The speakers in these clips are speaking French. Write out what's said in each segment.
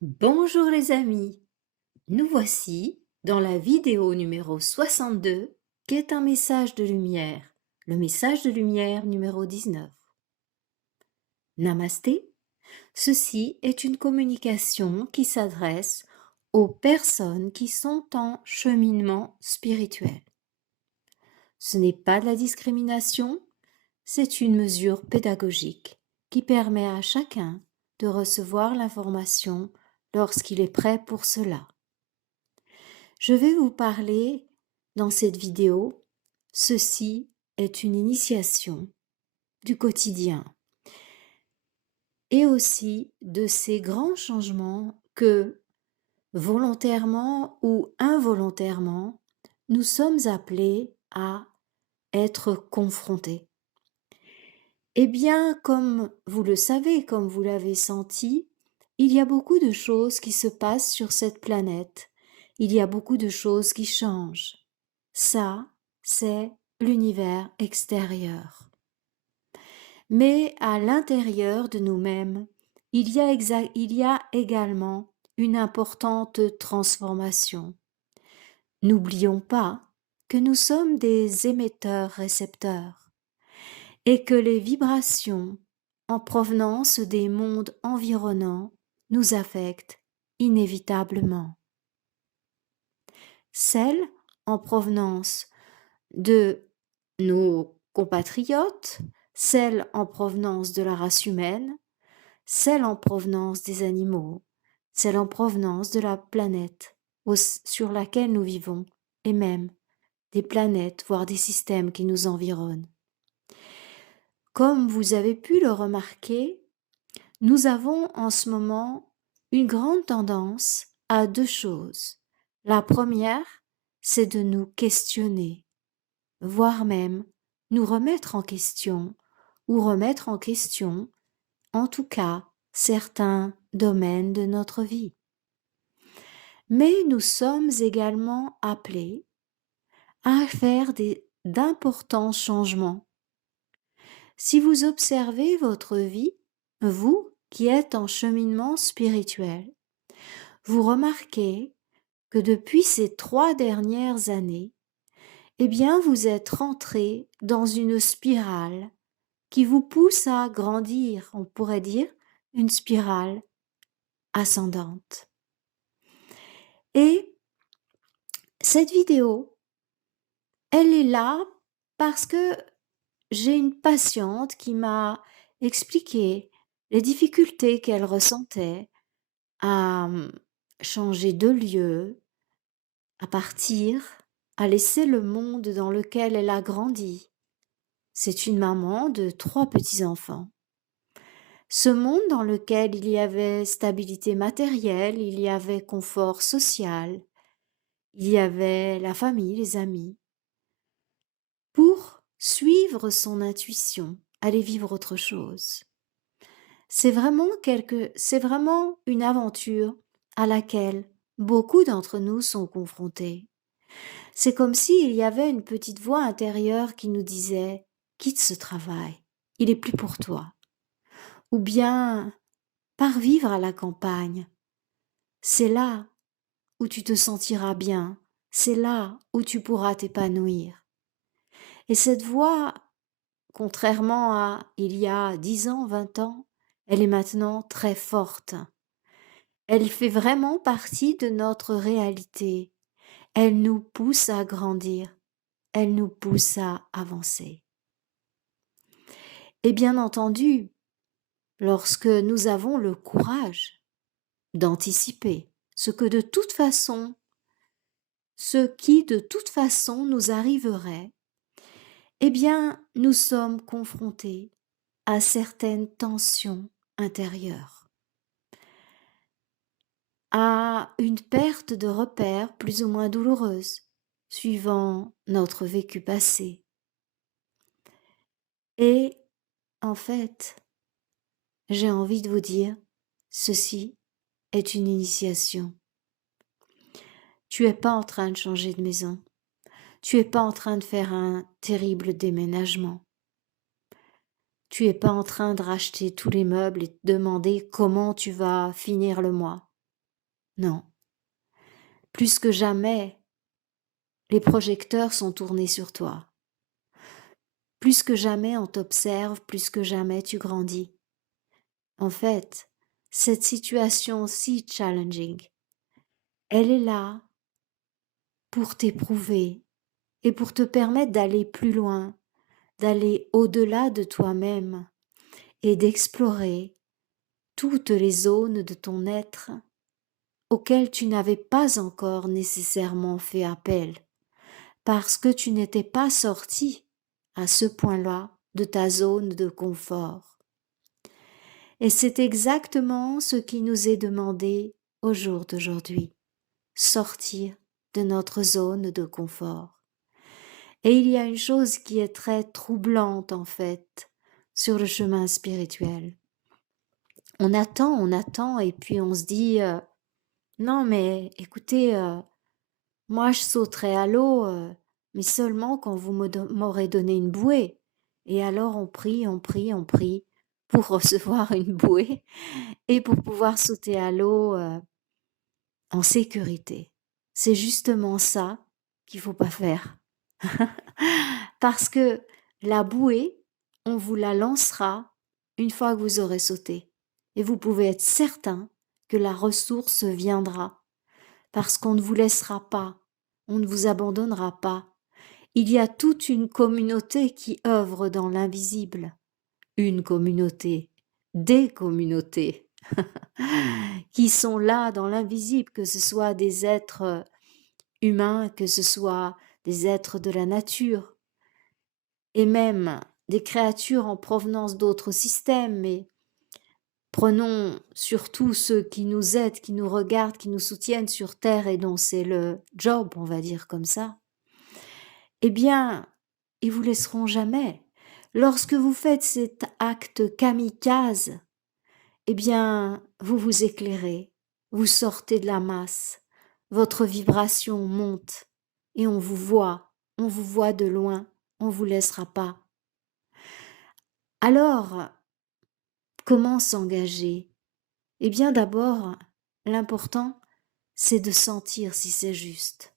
Bonjour les amis, nous voici dans la vidéo numéro 62 qui est un message de lumière, le message de lumière numéro 19. Namasté, ceci est une communication qui s'adresse aux personnes qui sont en cheminement spirituel. Ce n'est pas de la discrimination, c'est une mesure pédagogique qui permet à chacun de recevoir l'information lorsqu'il est prêt pour cela. Je vais vous parler dans cette vidéo, ceci est une initiation du quotidien et aussi de ces grands changements que, volontairement ou involontairement, nous sommes appelés à être confrontés. Eh bien, comme vous le savez, comme vous l'avez senti, il y a beaucoup de choses qui se passent sur cette planète. Il y a beaucoup de choses qui changent. Ça, c'est l'univers extérieur. Mais à l'intérieur de nous-mêmes, il y a également une importante transformation. N'oublions pas que nous sommes des émetteurs-récepteurs et que les vibrations en provenance des mondes environnants nous affectent inévitablement. Celles en provenance de nos compatriotes, celles en provenance de la race humaine, celles en provenance des animaux, celles en provenance de la planète sur laquelle nous vivons, et même des planètes, voire des systèmes qui nous environnent. Comme vous avez pu le remarquer, nous avons en ce moment une grande tendance à deux choses. La première, c'est de nous questionner, voire même nous remettre en question, ou remettre en question, en tout cas, certains domaines de notre vie. Mais nous sommes également appelés à faire d'importants changements. Si vous observez votre vie, vous qui êtes en cheminement spirituel, vous remarquez que depuis ces 3 dernières années, eh bien, vous êtes rentré dans une spirale qui vous pousse à grandir, on pourrait dire une spirale ascendante. Et cette vidéo, elle est là parce que j'ai une patiente qui m'a expliqué les difficultés qu'elle ressentait à changer de lieu, à partir, à laisser le monde dans lequel elle a grandi. C'est une maman de 3 petits-enfants. Ce monde dans lequel il y avait stabilité matérielle, il y avait confort social, il y avait la famille, les amis. Pour suivre son intuition, aller vivre autre chose. C'est vraiment une aventure à laquelle beaucoup d'entre nous sont confrontés. C'est comme s'il y avait une petite voix intérieure qui nous disait « quitte ce travail, il est plus pour toi ». Ou bien « pars vivre à la campagne, c'est là où tu te sentiras bien, c'est là où tu pourras t'épanouir ». Et cette voix, contrairement à il y a 10 ans, 20 ans, elle est maintenant très forte. Elle fait vraiment partie de notre réalité. Elle nous pousse à grandir. Elle nous pousse à avancer. Et bien entendu, lorsque nous avons le courage d'anticiper ce qui de toute façon nous arriverait, eh bien nous sommes confrontés à certaines tensions intérieures, à une perte de repères plus ou moins douloureuse, suivant notre vécu passé. Et en fait, j'ai envie de vous dire, ceci est une initiation. Tu es pas en train de changer de maison. Tu es pas en train de faire un terrible déménagement. Tu es pas en train de racheter tous les meubles et de demander comment tu vas finir le mois. Non. Plus que jamais, les projecteurs sont tournés sur toi. Plus que jamais, on t'observe, plus que jamais, tu grandis. En fait, cette situation si challenging, elle est là pour t'éprouver et pour te permettre d'aller plus loin, d'aller au-delà de toi-même et d'explorer toutes les zones de ton être auxquelles tu n'avais pas encore nécessairement fait appel, parce que tu n'étais pas sorti à ce point-là de ta zone de confort. Et c'est exactement ce qui nous est demandé au jour d'aujourd'hui, sortir de notre zone de confort. Et il y a une chose qui est très troublante en fait sur le chemin spirituel. On attend et puis on se dit non mais écoutez, moi je sauterai à l'eau, mais seulement quand vous m'aurez donné une bouée. Et alors on prie, on prie, on prie pour recevoir une bouée et pour pouvoir sauter à l'eau en sécurité. C'est justement ça qu'il faut pas faire. Parce que la bouée, on vous la lancera une fois que vous aurez sauté. Et vous pouvez être certain que la ressource viendra. Parce qu'on ne vous laissera pas, on ne vous abandonnera pas. Il y a toute une communauté qui œuvre dans l'invisible. Une communauté, des communautés qui sont là dans l'invisible, que ce soit des êtres humains, que ce soit des êtres de la nature, et même des créatures en provenance d'autres systèmes, mais prenons surtout ceux qui nous aident, qui nous regardent, qui nous soutiennent sur Terre et dont c'est le job, on va dire comme ça, eh bien, ils vous laisseront jamais. Lorsque vous faites cet acte kamikaze, eh bien, vous vous éclairez, vous sortez de la masse, votre vibration monte et on vous voit de loin, on vous laissera pas. Alors, comment s'engager? Eh bien, d'abord, l'important, c'est de sentir si c'est juste.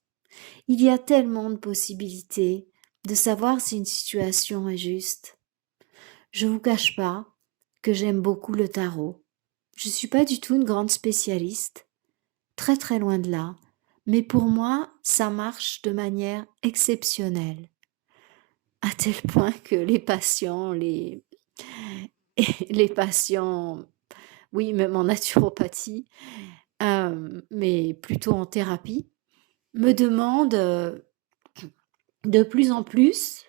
Il y a tellement de possibilités de savoir si une situation est juste. Je vous cache pas que j'aime beaucoup le tarot. Je suis pas du tout une grande spécialiste, très très loin de là, mais pour moi, ça marche de manière exceptionnelle, à tel point que les patients, les patients, oui, même en naturopathie, mais plutôt en thérapie, me demandent de plus en plus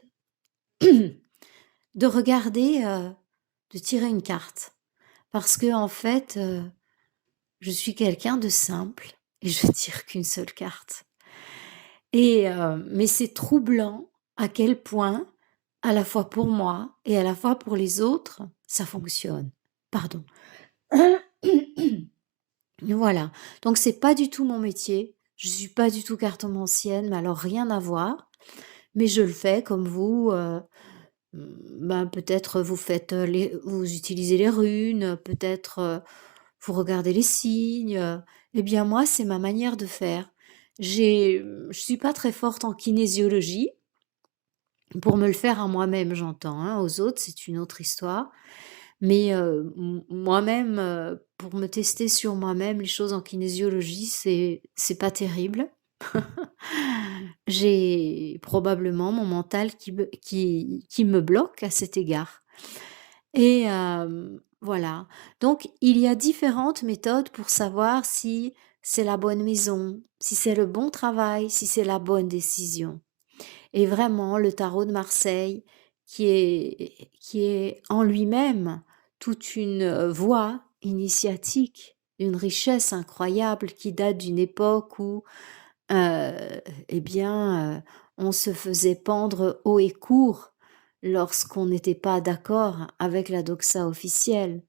de regarder, de tirer une carte. Parce que en fait, je suis quelqu'un de simple et je tire qu'une seule carte. Et mais c'est troublant à quel point, à la fois pour moi et à la fois pour les autres, ça fonctionne. Pardon. Voilà. Donc c'est pas du tout mon métier. Je suis pas du tout cartomancienne, mais alors rien à voir. Mais je le fais comme vous, ben, peut-être vous faites, vous utilisez les runes, peut-être, vous regardez les signes, eh bien moi, c'est ma manière de faire. Je suis pas très forte en kinésiologie, pour me le faire à moi-même, j'entends, hein, aux autres, c'est une autre histoire. Mais, moi-même, pour me tester sur moi-même, les choses en kinésiologie, c'est pas terrible. J'ai probablement mon mental qui me bloque à cet égard et voilà. Donc il y a différentes méthodes pour savoir si c'est la bonne maison, si c'est le bon travail, si c'est la bonne décision. Et vraiment le tarot de Marseille qui est en lui-même toute une, voie initiatique, une richesse incroyable qui date d'une époque où eh bien, on se faisait pendre haut et court lorsqu'on n'était pas d'accord avec la doxa officielle,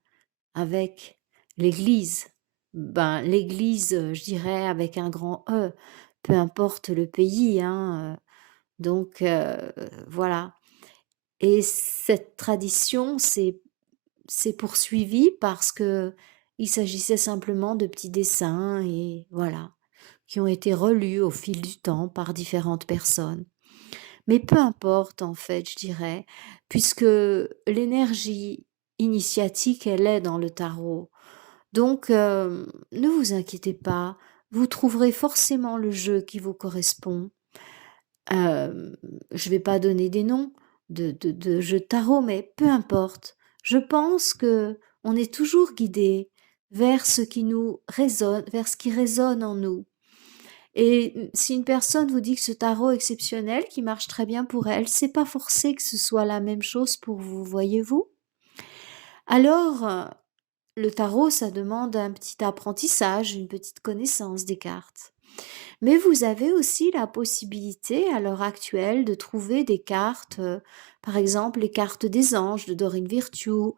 avec l'Église. Ben, l'Église, je dirais avec un grand E, peu importe le pays, hein, donc voilà. Et cette tradition s'est poursuivie parce que Il s'agissait simplement de petits dessins et voilà, qui ont été relus au fil du temps par différentes personnes. Mais peu importe en fait, je dirais, puisque l'énergie initiatique, elle est dans le tarot. Donc, ne vous inquiétez pas, vous trouverez forcément le jeu qui vous correspond. Hem, je vais pas donner des noms de jeux de tarot, mais peu importe. Je pense que on est toujours guidé vers ce qui nous résonne, vers ce qui résonne en nous. Et si une personne vous dit que ce tarot exceptionnel qui marche très bien pour elle, c'est pas forcé que ce soit la même chose pour vous, voyez-vous? Alors, le tarot, ça demande un petit apprentissage, une petite connaissance des cartes. Mais vous avez aussi la possibilité à l'heure actuelle de trouver des cartes, par exemple les cartes des anges de Dorine Virtue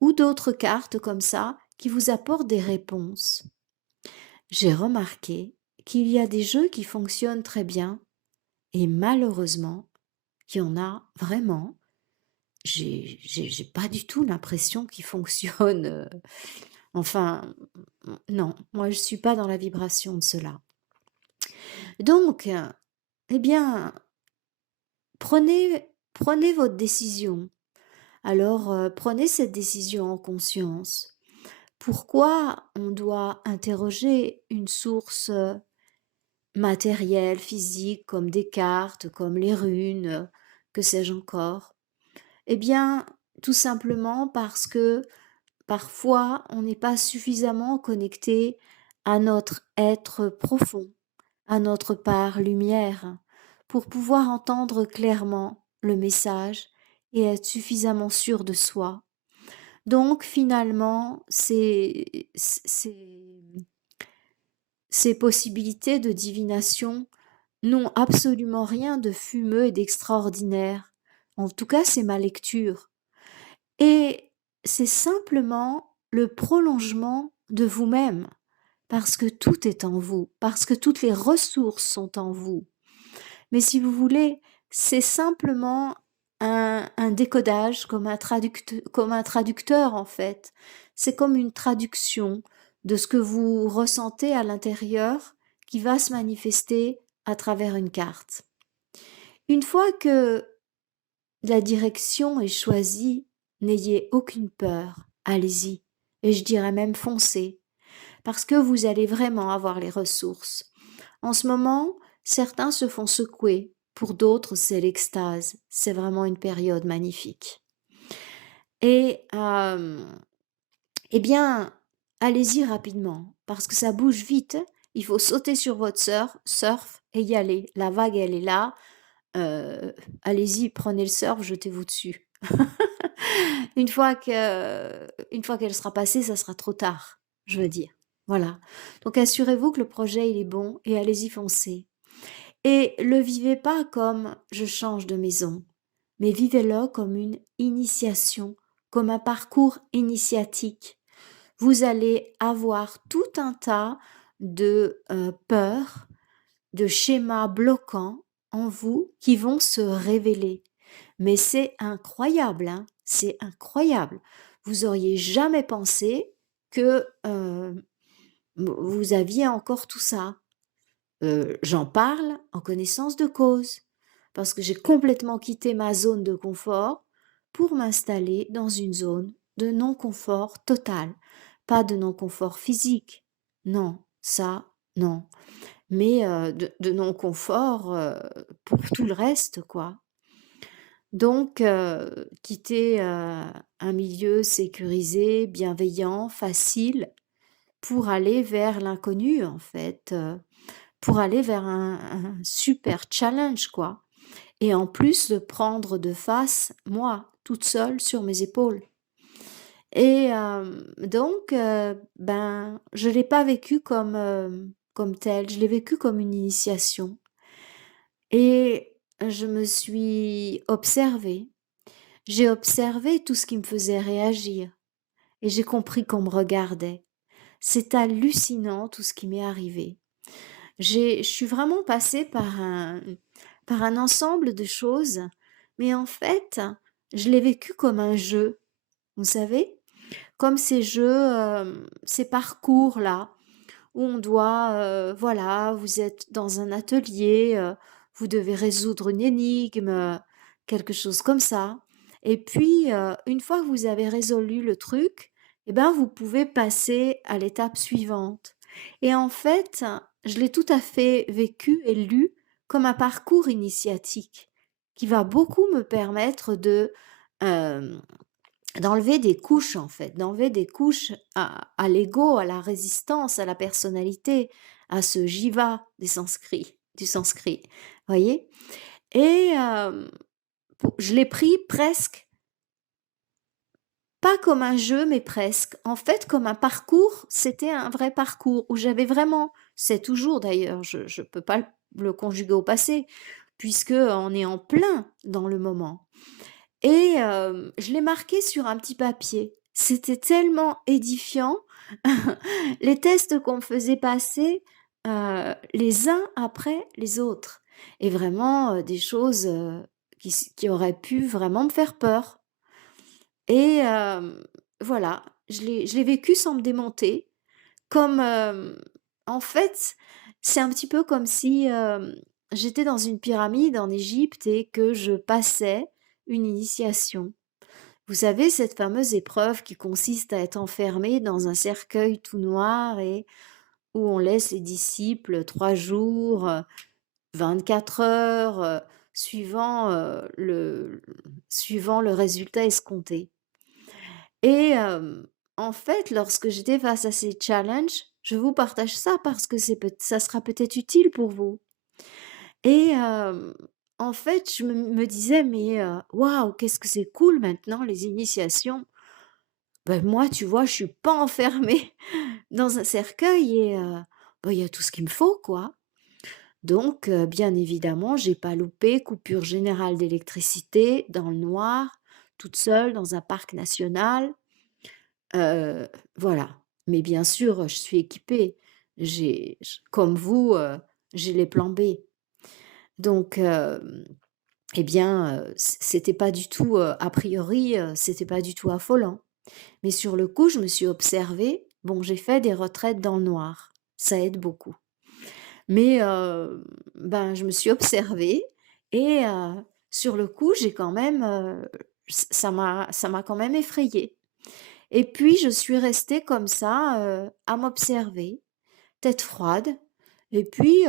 ou d'autres cartes comme ça qui vous apportent des réponses. J'ai remarqué qu'il y a des jeux qui fonctionnent très bien et malheureusement, il y en a vraiment, j'ai pas du tout l'impression qu'ils fonctionnent, enfin, non, moi je suis pas dans la vibration de cela. Donc, eh bien, prenez votre décision. Alors, prenez cette décision en conscience. Pourquoi on doit interroger une source, matérielle, physique, comme des cartes, comme les runes, que sais-je encore? Eh bien, tout simplement parce que parfois, on n'est pas suffisamment connecté à notre être profond, à notre part lumière, pour pouvoir entendre clairement le message et être suffisamment sûr de soi. Donc finalement, ces possibilités de divination n'ont absolument rien de fumeux et d'extraordinaire. En tout cas, c'est ma lecture. Et c'est simplement le prolongement de vous-même, parce que tout est en vous, parce que toutes les ressources sont en vous. Mais si vous voulez, c'est simplement un décodage comme un traducteur en fait. C'est comme une traduction de ce que vous ressentez à l'intérieur qui va se manifester à travers une carte. Une fois que la direction est choisie, n'ayez aucune peur, allez-y. Et je dirais même foncez, parce que vous allez vraiment avoir les ressources. En ce moment, certains se font secouer, pour d'autres c'est l'extase. C'est vraiment une période magnifique. Et eh bien, allez-y rapidement, parce que ça bouge vite. Il faut sauter sur votre surf et y aller. La vague, elle est là. Heu, allez-y, prenez le surf, jetez-vous dessus. Une fois qu'elle sera passée, ça sera trop tard, je veux dire. Voilà. Donc assurez-vous que le projet, il est bon et allez-y, foncez. Et le vivez pas comme je change de maison, mais vivez-le comme une initiation, comme un parcours initiatique. Vous allez avoir tout un tas de peurs, de schémas bloquants en vous qui vont se révéler. Mais c'est incroyable, hein, c'est incroyable. Vous auriez jamais pensé que vous aviez encore tout ça. J'en parle en connaissance de cause, parce que j'ai complètement quitté ma zone de confort pour m'installer dans une zone de non-confort total. Pas de non-confort physique, non, ça, non, mais de non-confort pour tout le reste, quoi. Donc, quitter un milieu sécurisé, bienveillant, facile, pour aller vers l'inconnu, en fait, pour aller vers un super challenge, quoi. Et en plus de prendre de face, moi, toute seule sur mes épaules. Et donc, ben, je l'ai pas vécu comme, comme tel, je l'ai vécu comme une initiation. Et je me suis observée. J'ai observé tout ce qui me faisait réagir et j'ai compris qu'on me regardait. C'est hallucinant tout ce qui m'est arrivé. Je suis vraiment passée par un ensemble de choses, mais en fait, je l'ai vécu comme un jeu, vous savez? Comme ces jeux, ces parcours-là, où on doit, voilà, vous êtes dans un atelier, vous devez résoudre une énigme, quelque chose comme ça. Et puis, une fois que vous avez résolu le truc, eh ben, vous pouvez passer à l'étape suivante. Et en fait, je l'ai tout à fait vécu et lu comme un parcours initiatique qui va beaucoup me permettre de, hem d'enlever des couches en fait, d'enlever des couches à l'ego, à la résistance, à la personnalité, à ce jiva du sanskrit, voyez? Et je l'ai pris presque, pas comme un jeu, mais presque. En fait, comme un parcours, c'était un vrai parcours où j'avais vraiment c'est toujours d'ailleurs, je peux pas le conjuguer au passé, puisque on est en plein dans le moment. Et je l'ai marqué sur un petit papier. C'était tellement édifiant. Les tests qu'on me faisait passer, les uns après les autres et vraiment, des choses, qui auraient pu vraiment me faire peur et voilà, je l'ai vécu sans me démonter comme, en fait, c'est un petit peu comme si, j'étais dans une pyramide en Égypte et que je passais une initiation. Vous savez, cette fameuse épreuve qui consiste à être enfermé dans un cercueil tout noir et où on laisse les disciples 3 jours, 24 heures, suivant le résultat escompté. Et en fait, lorsque j'étais face à ces challenges, je vous partage ça parce que ça sera peut-être utile pour vous. Et en fait, je me disais: «Mais waouh, qu'est-ce que c'est cool maintenant les initiations!» Ben moi, tu vois, je suis pas enfermée dans un cercueil et bah, il y a tout ce qu'il me faut, quoi. Donc bien évidemment, j'ai pas loupé coupure générale d'électricité dans le noir, toute seule dans un parc national, heu, voilà. Mais bien sûr, je suis équipée. J'ai j comme vous, j'ai les plans B. Donc et bien, c'était pas du tout, a priori, c'était pas du tout affolant. Mais sur le coup, je me suis observée. Bon, j'ai fait des retraites dans le noir, ça aide beaucoup. Mais ben, je me suis observée et sur le coup, j'ai quand même, ça m'a quand même effrayée. Et puis je suis restée comme ça, à m'observer, tête froide. Et puis,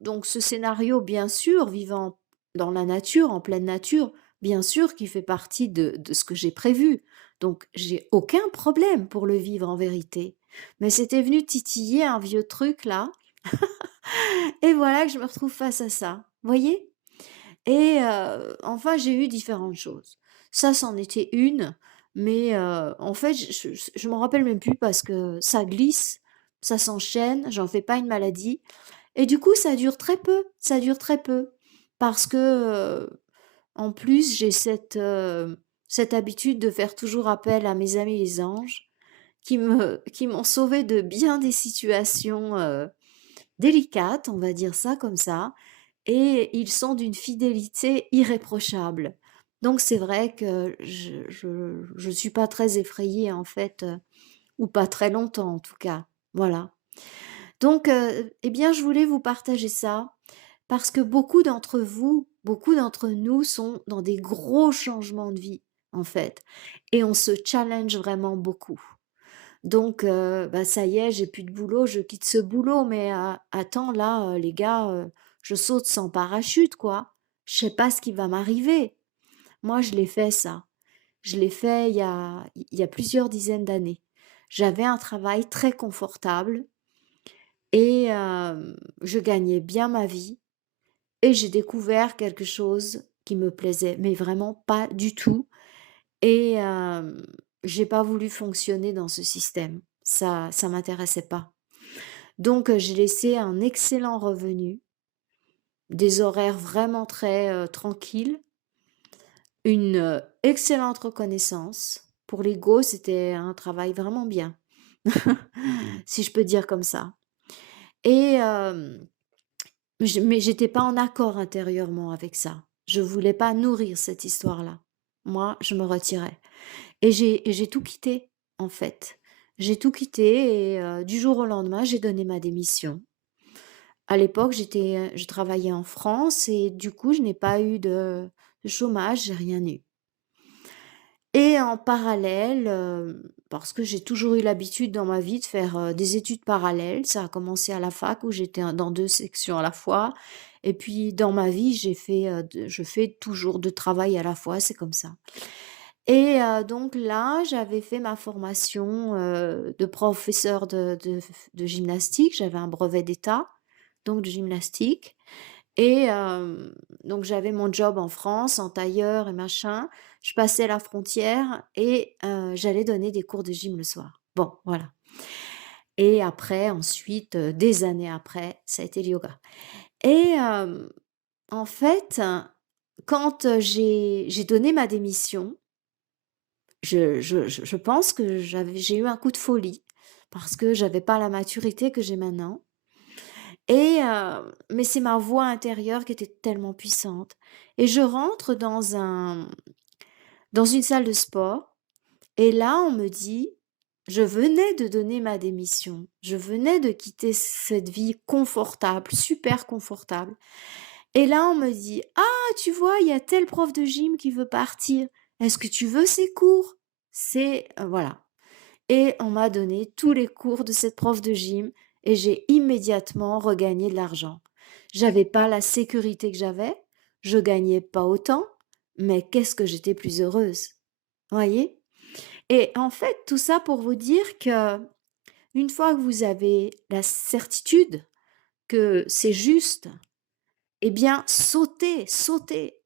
donc ce scénario, bien sûr, vivant dans la nature, en pleine nature, bien sûr qui fait partie de ce que j'ai prévu. Donc j'ai aucun problème pour le vivre en vérité. Mais c'était venu titiller un vieux truc là et voilà que je me retrouve face à ça, voyez? Et enfin j'ai eu différentes choses. Ça, c'en était une, mais en fait, je m'en rappelle même plus parce que ça glisse, ça s'enchaîne, j'en fais pas une maladie et du coup, ça dure très peu, ça dure très peu parce que, en plus, j'ai cette habitude de faire toujours appel à mes amis les anges qui m'ont sauvée de bien des situations, délicates, on va dire ça comme ça et ils sont d'une fidélité irréprochable. Donc c'est vrai que je suis pas très effrayée en fait, ou pas très longtemps en tout cas, voilà. Donc eh bien, je voulais vous partager ça parce que beaucoup d'entre nous sont dans des gros changements de vie, en fait et on se challenge vraiment beaucoup. Donc bah, ça y est, j'ai plus de boulot, je quitte ce boulot mais attends là, les gars, je saute sans parachute, quoi. Je sais pas ce qui va m'arriver. Moi, je l'ai fait ça. Je l'ai fait il y a plusieurs dizaines d'années. J'avais un travail très confortable et je gagnais bien ma vie et j'ai découvert quelque chose qui me plaisait, mais vraiment pas du tout et j'ai pas voulu fonctionner dans ce système. Ça m'intéressait pas. Donc j'ai laissé un excellent revenu, des horaires vraiment très, tranquilles, une, excellente reconnaissance. Pour l'ego, c'était un travail vraiment bien, si je peux dire comme ça et mais j'étais pas en accord intérieurement avec ça. Je voulais pas nourrir cette histoire-là. Moi, je me retirais et j'ai tout quitté. en fait. J'ai tout quitté et du jour au lendemain, j'ai donné ma démission. À l'époque, je travaillais en France et du coup, je n'ai pas eu de chômage, j'ai rien eu. Et en parallèle, parce que j'ai toujours eu l'habitude dans ma vie de faire, des études parallèles. Ça a commencé à la fac où j'étais dans 2 sections à la fois et puis dans ma vie, je fais toujours 2 travail à la fois, c'est comme ça. Et donc là, j'avais fait ma formation, de professeur de gymnastique. J'avais un brevet d'État, donc de gymnastique et donc j'avais mon job en France, en tailleur et machin. Je passais la frontière et j'allais donner des cours de gym le soir. Bon, voilà. Et après, ensuite, des années après, ça a été le yoga. Et en fait, quand, j'ai donné ma démission, je pense que j'ai eu un coup de folie parce que j'avais pas la maturité que j'ai maintenant et mais c'est ma voix intérieure qui était tellement puissante et je rentre dans une salle de sport et là, on me dit je venais de donner ma démission. Je venais de quitter cette vie confortable, super confortable et là, on me dit: «Ah, tu vois, il y a tel prof de gym qui veut partir. Est-ce que tu veux ses cours?» C'est voilà et on m'a donné tous les cours de cette prof de gym et j'ai immédiatement regagné de l'argent. J'avais pas la sécurité que j'avais, je gagnais pas autant, mais qu'est-ce que j'étais plus heureuse. Voyez? Et en fait, tout ça pour vous dire que une fois que vous avez la certitude que c'est juste, eh bien, sautez, sautez.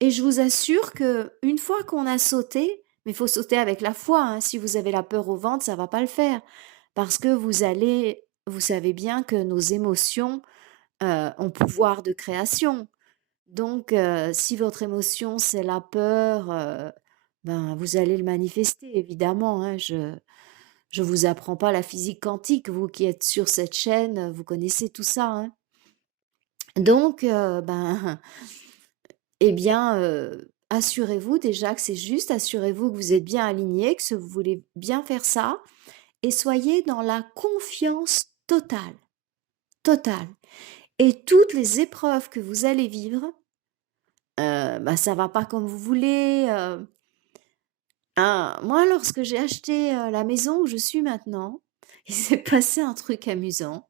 Et je vous assure que une fois qu'on a sauté, mais il faut sauter avec la foi, hein, si vous avez la peur au ventre, ça va pas le faire. Parce que vous savez bien que nos émotions ont pouvoir de création. Donc, si votre émotion, c'est la peur, ben, vous allez le manifester, évidemment, hein. Je vous apprends pas la physique quantique, vous qui êtes sur cette chaîne, vous connaissez tout ça, hein. Donc, ben, eh bien, assurez-vous déjà que c'est juste, assurez-vous que vous êtes bien aligné, que vous voulez bien faire ça et soyez dans la confiance totale, totale et toutes les épreuves que vous allez vivre, bah, ça va pas comme vous voulez, moi lorsque j'ai acheté, la maison où je suis maintenant, il s'est passé un truc amusant.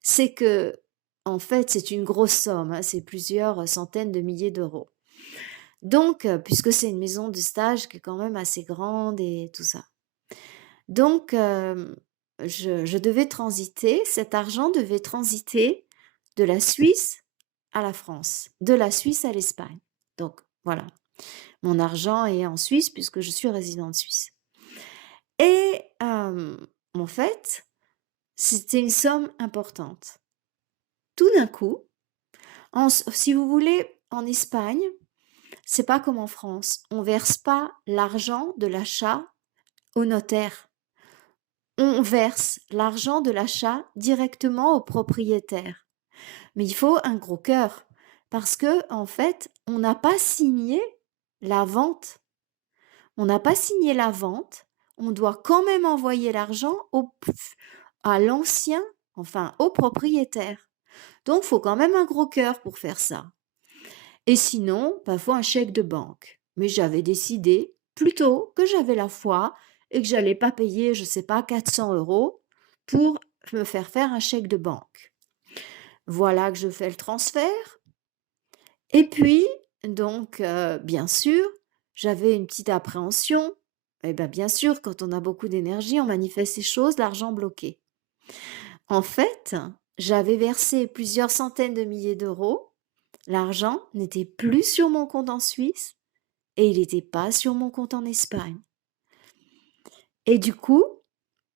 C'est que, en fait, c'est une grosse somme, hein, c'est plusieurs centaines de milliers d'euros. Donc, puisque c'est une maison de stage qui est quand même assez grande et tout ça. Donc, je devais transiter, cet argent devait transiter de la Suisse à la France, de la Suisse à l'Espagne. Donc, voilà, mon argent est en Suisse puisque je suis résidente suisse. Et en fait, c'était une somme importante. Tout d'un coup, si vous voulez, en Espagne, c'est pas comme en France. On verse pas l'argent de l'achat au notaire. On verse l'argent de l'achat directement au propriétaire. Mais il faut un gros cœur parce que, en fait, on n'a pas signé la vente. On n'a pas signé la vente. On doit quand même envoyer l'argent à l'ancien, enfin au propriétaire. Donc, il faut quand même un gros cœur pour faire ça. Et sinon, parfois un chèque de banque. Mais j'avais décidé plutôt que j'avais la foi et que j'allais pas payer, je sais pas, 400 euros pour me faire un chèque de banque. Voilà que je fais le transfert. Et puis, donc, bien sûr, j'avais une petite appréhension. Eh ben, bien sûr, quand on a beaucoup d'énergie, on manifeste ces choses, l'argent bloqué. En fait, j'avais versé plusieurs centaines de milliers d'euros. L'argent n'était plus sur mon compte en Suisse et il n'était pas sur mon compte en Espagne. Et du coup,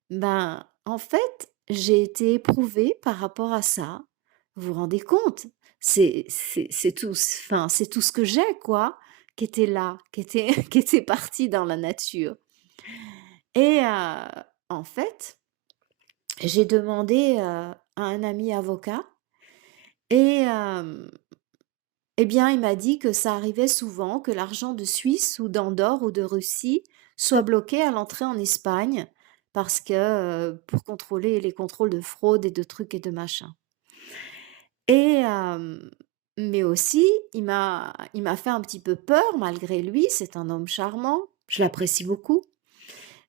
ben, en fait, j'ai été éprouvée par rapport à ça. Vous vous rendez compte? C'est tout, enfin, c'est tout ce que j'ai, quoi, qui était là, qui était parti dans la nature. Et en fait, j'ai demandé à un ami avocat et eh bien, il m'a dit que ça arrivait souvent que l'argent de Suisse ou d'Andorre ou de Russie soit bloqué à l'entrée en Espagne parce que, pour contrôler les contrôles de fraude et de trucs et de machins. Et mais aussi, il m'a fait un petit peu peur malgré lui, c'est un homme charmant, je l'apprécie beaucoup.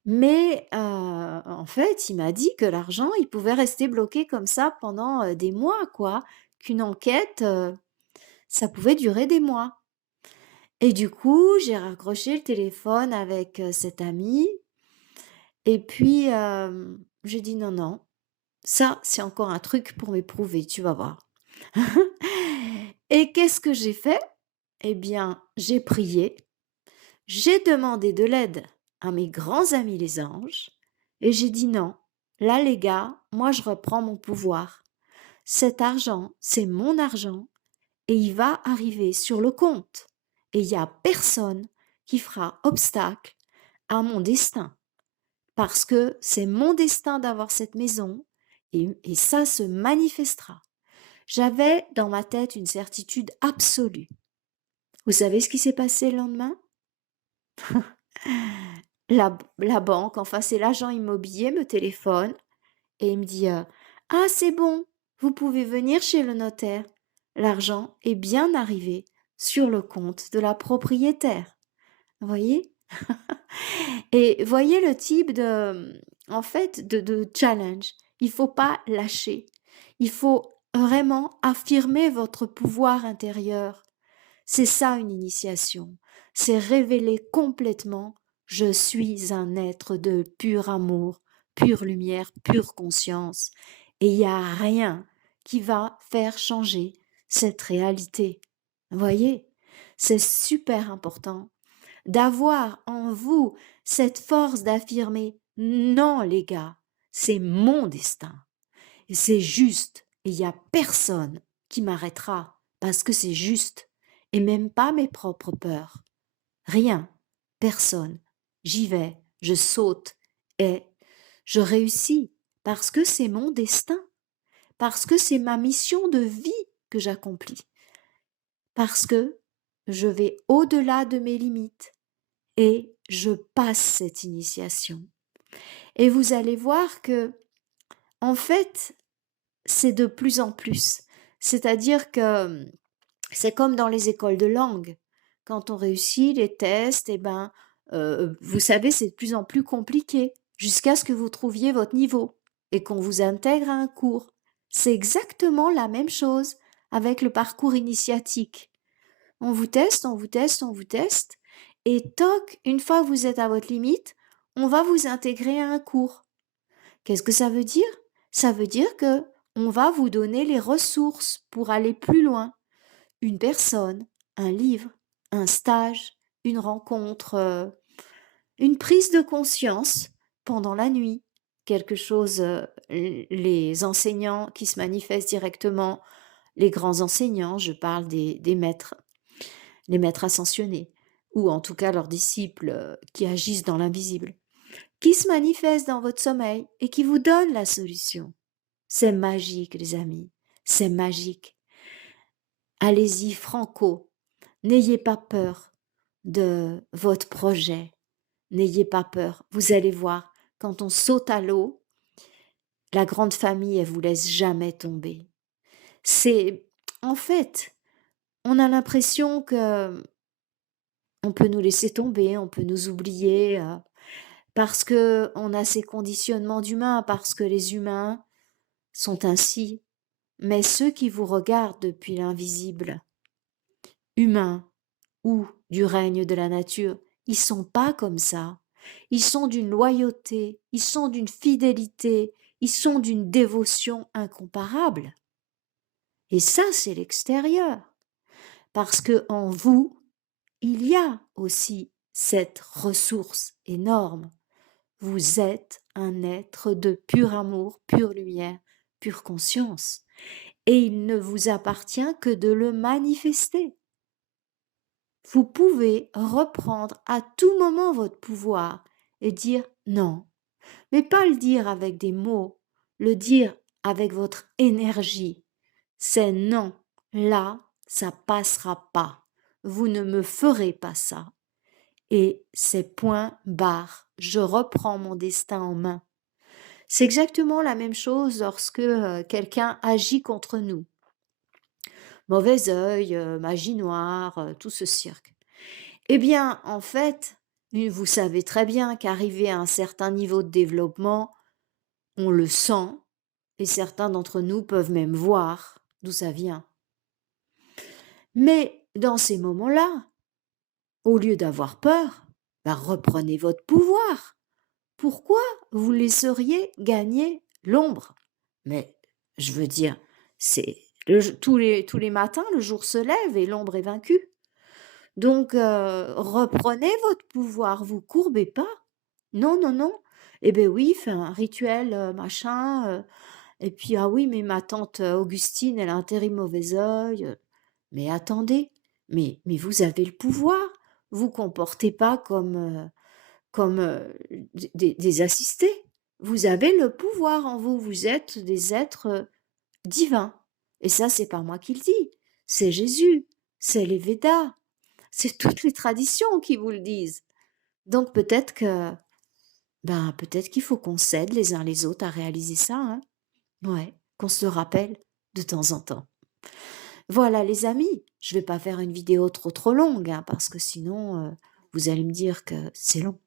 Mais en fait, il m'a dit que l'argent, il pouvait rester bloqué comme ça pendant, des mois quoi, qu'une enquête, ça pouvait durer des mois. Et du coup, j'ai raccroché le téléphone avec, cet ami et puis, j'ai dit: «Non, non, ça, c'est encore un truc pour m'éprouver, tu vas voir». Et qu'est-ce que j'ai fait? Eh bien, j'ai prié, j'ai demandé de l'aide à mes grands amis les anges et j'ai dit: «Non, là les gars, moi je reprends mon pouvoir. Cet argent, c'est mon argent et il va arriver sur le compte et il y a personne qui fera obstacle à mon destin parce que c'est mon destin d'avoir cette maison et ça se manifestera». J'avais dans ma tête une certitude absolue. Vous savez ce qui s'est passé le lendemain? La banque, enfin c'est l'agent immobilier me téléphone et il me dit, «Ah c'est bon, vous pouvez venir chez le notaire. L'argent est bien arrivé sur le compte de la propriétaire». Vous voyez? Et voyez le type de, en fait, de challenge. Il faut pas lâcher. Il faut vraiment affirmer votre pouvoir intérieur. C'est ça une initiation. C'est révéler complètement je suis un être de pur amour, pure lumière, pure conscience. Et il n'y a rien qui va faire changer cette réalité. Vous voyez? C'est super important d'avoir en vous cette force d'affirmer non les gars, c'est mon destin. Et c'est juste. Et il n'y a personne qui m'arrêtera parce que c'est juste. Et même pas mes propres peurs. Rien. Personne. J'y vais. Je saute. Et je réussis parce que c'est mon destin. Parce que c'est ma mission de vie que j'accomplis. Parce que je vais au-delà de mes limites et je passe cette initiation. Et vous allez voir que, en fait, c'est de plus en plus. C'est-à-dire que c'est comme dans les écoles de langue. Quand on réussit les tests, eh ben, vous savez, c'est de plus en plus compliqué jusqu'à ce que vous trouviez votre niveau et qu'on vous intègre à un cours. C'est exactement la même chose avec le parcours initiatique. On vous teste, on vous teste, on vous teste et toc, une fois que vous êtes à votre limite, on va vous intégrer à un cours. Qu'est-ce que ça veut dire? Ça veut dire que on va vous donner les ressources pour aller plus loin. Une personne, un livre, un stage, une rencontre, une prise de conscience pendant la nuit, quelque chose, les enseignants qui se manifestent directement, les grands enseignants, je parle des maîtres, les maîtres ascensionnés, ou en tout cas leurs disciples qui agissent dans l'invisible, qui se manifestent dans votre sommeil et qui vous donnent la solution. C'est magique, les amis, c'est magique. Allez-y, franco, n'ayez pas peur de votre projet, n'ayez pas peur. Vous allez voir, quand on saute à l'eau, la grande famille, elle vous laisse jamais tomber. C'est, en fait, on a l'impression que on peut nous laisser tomber, on peut nous oublier, parce que on a ces conditionnements d'humains, parce que les humains sont ainsi. Mais ceux qui vous regardent depuis l'invisible, humain ou du règne de la nature, ils sont pas comme ça. Ils sont d'une loyauté, ils sont d'une fidélité, ils sont d'une dévotion incomparable. Et ça, c'est l'extérieur. Parce que en vous, il y a aussi cette ressource énorme. Vous êtes un être de pur amour, pure lumière, pure conscience. Et il ne vous appartient que de le manifester. Vous pouvez reprendre à tout moment votre pouvoir et dire non, mais pas le dire avec des mots, le dire avec votre énergie. C'est non, là, ça passera pas. Vous ne me ferez pas ça. et c'est point barre. Je reprends mon destin en main. C'est exactement la même chose lorsque quelqu'un agit contre nous. Mauvais œil, magie noire, tout ce cirque. Eh bien, en fait, vous savez très bien qu'arrivé à un certain niveau de développement, on le sent, et certains d'entre nous peuvent même voir d'où ça vient. Mais dans ces moments-là, au lieu d'avoir peur, bah, reprenez votre pouvoir. Pourquoi vous laisseriez gagner l'ombre? Mais je veux dire, c'est tous les matins, le jour se lève et l'ombre est vaincue. Donc, reprenez votre pouvoir, vous courbez pas. Non, non, non. Eh ben oui, fais un rituel, machin, et puis, ah oui, mais ma tante, Augustine, elle a un terrible mauvais œil, mais attendez, mais vous avez le pouvoir. Vous comportez pas comme, des assistés. Vous avez le pouvoir en vous, vous êtes des êtres, divins et ça, c'est pas moi qui le dis, c'est Jésus, c'est les Védas, c'est toutes les traditions qui vous le disent. Donc peut-être que, ben, peut-être qu'il faut qu'on s'aide les uns les autres à réaliser ça, hein. Ouais, qu'on se le rappelle de temps en temps. Voilà les amis, je vais pas faire une vidéo trop longue, hein, parce que sinon, vous allez me dire que c'est long.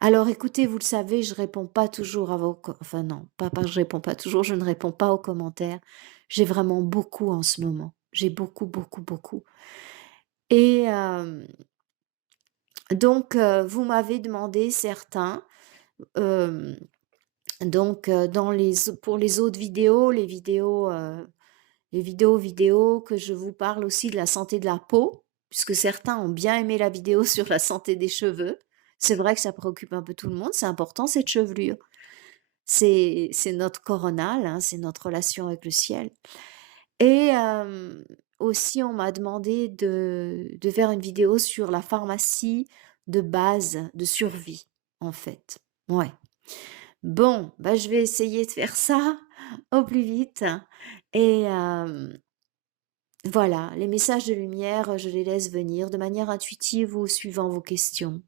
Alors écoutez, vous le savez, je réponds pas toujours à vos enfin non, pas que je réponds pas toujours, je ne réponds pas aux commentaires. J'ai vraiment beaucoup en ce moment. J'ai beaucoup, beaucoup, beaucoup et donc vous m'avez demandé certains, hem, donc dans les au pour les autres vidéos, les vidéos que je vous parle aussi de la santé de la peau, puisque certains ont bien aimé la vidéo sur la santé des cheveux. C'est vrai que ça préoccupe un peu tout le monde, c'est important cette chevelure. C'est notre coronal, hein, c'est notre relation avec le ciel et aussi on m'a demandé de faire une vidéo sur la pharmacie de base de survie, en fait. Ouais. Bon, bah, je vais essayer de faire ça au plus vite et voilà, les messages de lumière, je les laisse venir de manière intuitive ou suivant vos questions.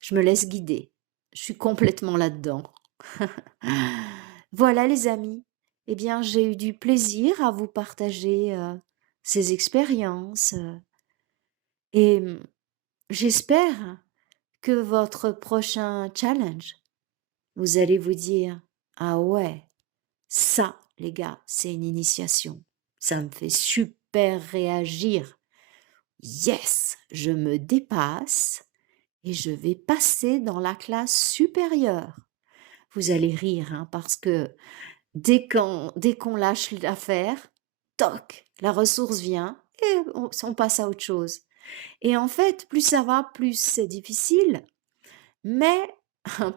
Je me laisse guider. Je suis complètement là-dedans. Voilà les amis. Eh bien, j'ai eu du plaisir à vous partager, ces expériences, et j'espère que votre prochain challenge, vous allez vous dire: «Ah ouais, ça les gars, c'est une initiation. Ça me fait super réagir. Yes, je me dépasse et je vais passer dans la classe supérieure». Vous allez rire, hein, parce que dès qu'on lâche l'affaire, toc, la ressource vient et on passe à autre chose. Et en fait, plus ça va, plus c'est difficile, mais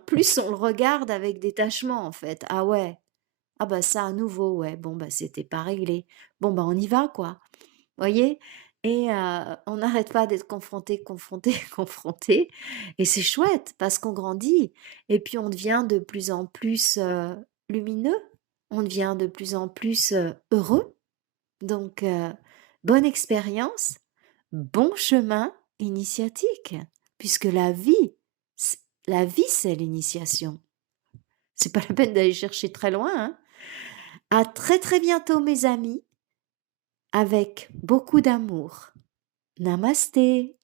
plus on le regarde avec détachement, en fait. «Ah ouais, ah bah ça à nouveau, ouais, bon bah c'était pas réglé. Bon bah on y va quoi». Voyez? Et on n'arrête pas d'être confronté, confronté, confronté et c'est chouette parce qu'on grandit et puis on devient de plus en plus, lumineux, on devient de plus en plus, heureux. Donc bonne expérience, bon chemin initiatique puisque c la vie, c'est l'initiation. C'est pas la peine d'aller chercher très loin, hein. À très, très bientôt mes amis, avec beaucoup d'amour. Namasté.